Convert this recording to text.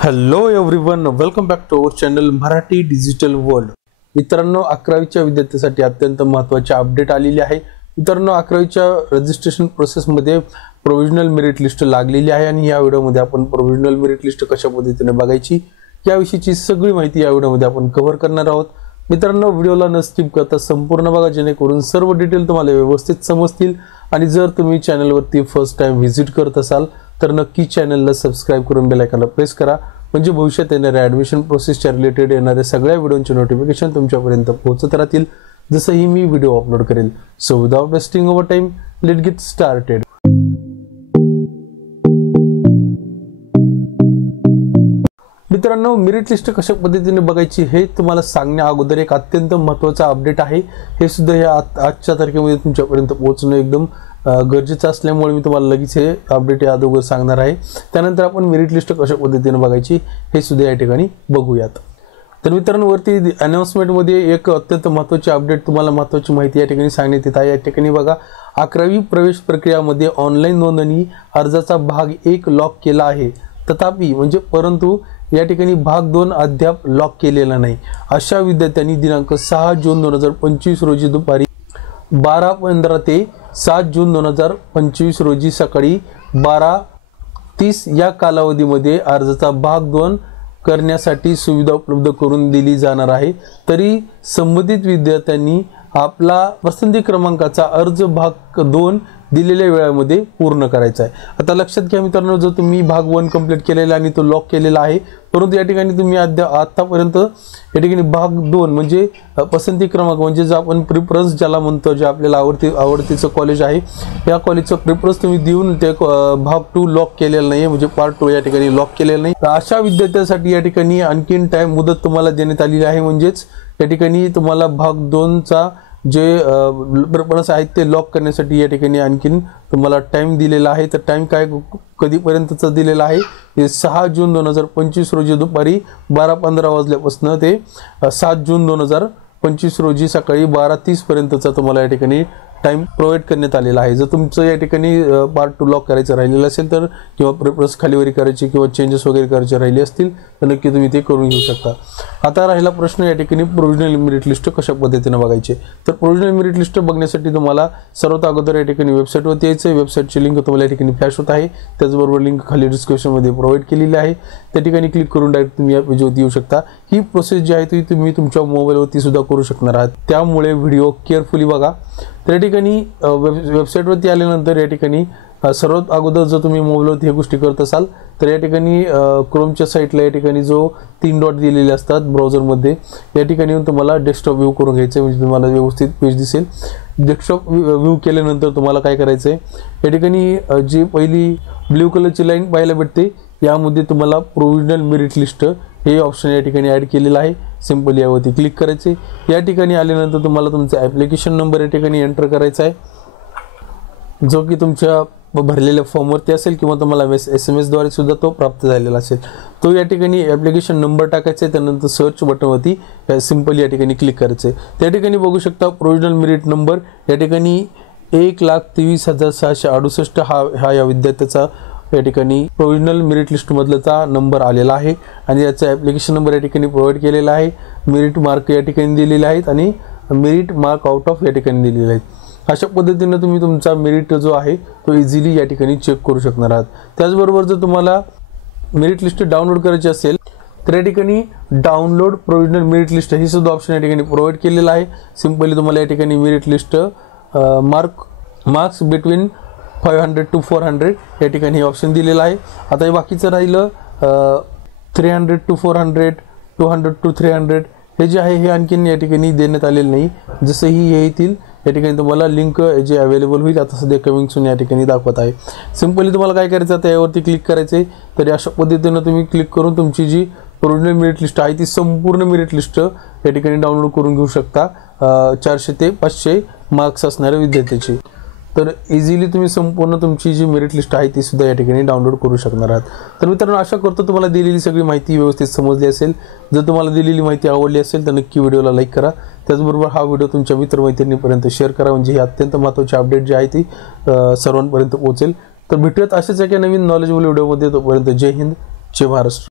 Hello everyone, welcome back to our channel Marathi digital world. मित्रांनो, 11वीच्या विद्यार्थ्यांसाठी अत्यंत महत्त्वाची अपडेट आलेली आहे। मित्रांनो, 11वीच्या रजिस्ट्रेशन प्रोसेस मध्ये प्रोविजनल मेरिट लिस्ट लागलेली आहे आणि या व्हिडिओमध्ये आपण प्रोविजनल मेरिट लिस्ट कशा पद्धतीने बघायची याविषयीची सगळी माहिती या व्हिडिओमध्ये आपण कव्हर करणार आहोत। मित्रांनो, व्हिडिओला न स्किप करता संपूर्ण बघा, जेणेकरून सर्व डिटेल तुम्हाला व्यवस्थित समजतील। आणि जर तुम्ही चॅनलवरती फर्स्ट टाइम व्हिजिट करत असाल तर नक्की चॅनलला सबस्क्राइब करून बेल आयकॉनला प्रेस करा, म्हणजे भविष्यात येणाऱ्या ॲडमिशन प्रोसेसच्या रिलेटेड येणाऱ्या सगळ्या व्हिडिओंचे नोटिफिकेशन तुमच्यापर्यंत पोहोचत राहतील जसंही मी व्हिडिओ अपलोड करेल। So without wasting over time, let get started. मित्रांनो, मेरिट लिस्ट कशा पद्धतीने बघायची हे तुम्हाला सांगण्या अगोदर एक अत्यंत महत्त्वाचा अपडेट आहे। हे सुद्धा या आजच्या तारखेमध्ये तुमच्यापर्यंत पोहोचणं एकदम गरजेचं असल्यामुळे मी तुम्हाला लगेच हे अपडेट या अगोदर सांगणार आहे। त्यानंतर आपण मेरिट लिस्ट कशा पद्धतीने बघायची हे सुद्धा या ठिकाणी बघूयात। तर मित्रांनो, वरती अनाउन्समेंट मध्ये एक अत्यंत महत्त्वाची अपडेट, तुम्हाला महत्त्वाची माहिती या ठिकाणी सांगण्यात येत आहे। या ठिकाणी बघा, 11वी प्रवेश प्रक्रियामध्ये ऑनलाईन नोंदणी अर्जाचा भाग 1 लॉक केला आहे, तथापि परंतु या ठिकाणी भाग 2 अद्याप लॉक केलेला नाही। अशा विद्यार्थ्यांनी दिनांक 6 जून 2025 रोजी दुपारी 12:15 ते 7 जून 2025 रोजी सकाळी 12:30 या कालावधीमध्ये अर्जाचा भाग 2 करण्यासाठी सुविधा उपलब्ध करून दिली जाणार आहे। तरी संबंधित विद्यार्थ्यांनी आपला पसंती क्रमांकाचा अर्ज भाग 2 दिलेल्या वेळेमध्ये पूर्ण करायचा आहे। आता लक्षात घ्या मित्रांनो, जर तुम्ही भाग 1 कंप्लीट केलेला आणि तो लॉक केलेला आहे, परंतु या ठिकाणी तुम्ही आतापर्यंत या ठिकाणी भाग 2 पसंती क्रमांक जो आपण प्रिफरन्स ज्याला म्हणतो, जे आपल्याला आवडतीचं कॉलेज आहे, या कॉलेजचं प्रिफरन्स तुम्ही देऊन ते भाग 2 लॉक केलेला नाही, पार्ट 2 या ठिकाणी लॉक केलेला नाही। अशा विद्यार्थ्यांसाठी या ठिकाणी आणखीन टाइम मुदत तुम्हाला देण्यात आलेली आहे, या ठिकाणी तुम्हाला भाग 2चा जे प्रिफरन्स आहेत ते लॉक करण्यासाठी या ठिकाणी आणखीन तुम्हाला टाइम दिलेला आहे। तर टाइम काय कधीपर्यंतचा दिलेला आहे, हे 6 जून 2025 रोजी दुपारी 12:15 वाजल्यापासून ते 7 जून 2025 रोजी सकाळी 12:30 पर्यंतचा तुम्हाला या ठिकाणी टाइम प्रोव्हाइड करण्यात आलेला आहे। जर तुमचं या ठिकाणी पार्ट 2 लॉक करायचं राहिलेलं असेल तर, किंवा प्रिफरन्स खालीवरी करायची किंवा चेंजेस वगैरे करायचे राहिले असतील तर नक्की तुम्ही ते करून घेऊ शकता। आता राहिला प्रश्न या ठिकाणी प्रोविजनल मेरिट लिस्ट कशा पद्धतीने बघायचे। तर प्रोविजनल मेरिट लिस्ट बघण्यासाठी तुम्हाला सर्वात अगोदर या ठिकाणी वेबसाईटवरती यायचं। वेबसाईटची लिंक तुम्हाला या ठिकाणी फ्लॅश होत आहे, त्याचबरोबर लिंक खाली डिस्क्रिप्शनमध्ये प्रोव्हाइड केलेली आहे, त्या ठिकाणी क्लिक करून डायरेक्ट तुम्ही या पेजवरती येऊ शकता। ही प्रोसेस जी आहे ती तुम्ही तुमच्या मोबाईलवरती सुद्धा करू शकणार आहात, त्यामुळे व्हिडिओ केअरफुली बघा। तर या ठिकाणी वेबसाईटवरती आल्यानंतर या ठिकाणी सर्वात अगोदर जर तुम्ही मोबाईलवरती हे गोष्टी करत असाल तर या ठिकाणी क्रोमच्या साईटला या ठिकाणी जो 3 डॉट दिलेले असतात ब्राउझरमध्ये, या ठिकाणी तुम्हाला डेस्कटॉप व्ह्यू करून घ्यायचं, म्हणजे तुम्हाला व्यवस्थित पेज दिसेल। डेस्कटॉप व्ह्यू केल्यानंतर तुम्हाला काय करायचं आहे, या ठिकाणी जी पहिली ब्ल्यू कलरची लाईन पाहायला भेटते, यामध्ये तुम्हाला प्रोविजनल मेरिट लिस्ट हे ऑप्शन या ठिकाणी ॲड केलेलं आहे। सिंपली यावरती क्लिक करायचे। या ठिकाणी आल्यानंतर तुम्हाला तुमचा ॲप्लिकेशन नंबर या ठिकाणी एंटर करायचा आहे, जो की तुमच्या भरलेल्या फॉर्मवरती असेल किंवा तुम्हाला SMS द्वारे सुद्धा तो प्राप्त झालेला असेल। तो या ठिकाणी ॲप्लिकेशन नंबर टाकायचा आहे, त्यानंतर सर्च बटनवरती सिंपली या ठिकाणी क्लिक करायचं आहे। त्या ठिकाणी बघू शकता प्रोविजनल मेरिट नंबर या ठिकाणी 1,23,668 हा या विद्यार्थ्याचा या ठिकाणी प्रोविजनल मेरिट लिस्ट मधलाचा नंबर आलेला आहे आणि याचा ॲप्लिकेशन नंबर या ठिकाणी प्रोव्हाइड केलेला आहे। मेरिट मार्क या ठिकाणी दिलेले आहेत आणि मेरिट मार्क आउट ऑफ या ठिकाणी दिलेले आहेत। अशा पद्धतीने तुम्ही तुमचा मेरिट जो आहे तो इझिली या ठिकाणी चेक करू शकणार आहात। त्याचबरोबर जर तुम्हाला मेरिट लिस्ट डाउनलोड करायची असेल तर या ठिकाणी डाउनलोड प्रोविजनल मेरिट लिस्ट हे सुद्धा ऑप्शन या ठिकाणी प्रोव्हाइड केलेला आहे। सिंपली तुम्हाला या ठिकाणी merit list marks between 500 to 400 या ठिकाणी हे ऑप्शन दिलेलं आहे। आता हे बाकीचं राहिलं 300 to 400, 200 to 300 हे जे आहे हे आणखीन या ठिकाणी देण्यात आलेलं नाही। जसंही हे येतील या ठिकाणी तुम्हाला लिंक जे अवेलेबल होईल, आता सध्या कमिंग सून या ठिकाणी दाखवत आहे। सिंपली तुम्हाला काय करायचं, आता यावरती क्लिक करायचे। तर अशा पद्धतीनं तुम्ही क्लिक करून तुमची जी प्रोविजनल मेरिट लिस्ट आहे ती संपूर्ण मेरिट लिस्ट या ठिकाणी डाउनलोड करून घेऊ शकता, 400 ते 500 मार्क्स असणाऱ्या विद्यार्थ्याची। तर इझिली तुम्ही संपूर्ण तुमची जी मेरिट लिस्ट आहे ती सुद्धा या ठिकाणी डाउनलोड करू शकणार आहात। तर मित्रांनो, आशा करतो तुम्हाला दिलेली सगळी माहिती व्यवस्थित समजली असेल। जर तुम्हाला दिलेली माहिती आवडली असेल तर नक्की व्हिडिओला लाईक करा, त्याचबरोबर हा व्हिडिओ तुमच्या मित्रमैत्रिणींपर्यंत शेअर करा, म्हणजे ही अत्यंत महत्त्वाची अपडेट जी आहे ती सर्वांपर्यंत पोहोचेल। तर भेटूयात अशाच एका नवीन नॉलेजेबल व्हिडिओमध्ये, तोपर्यंत जय हिंद, जय महाराष्ट्र।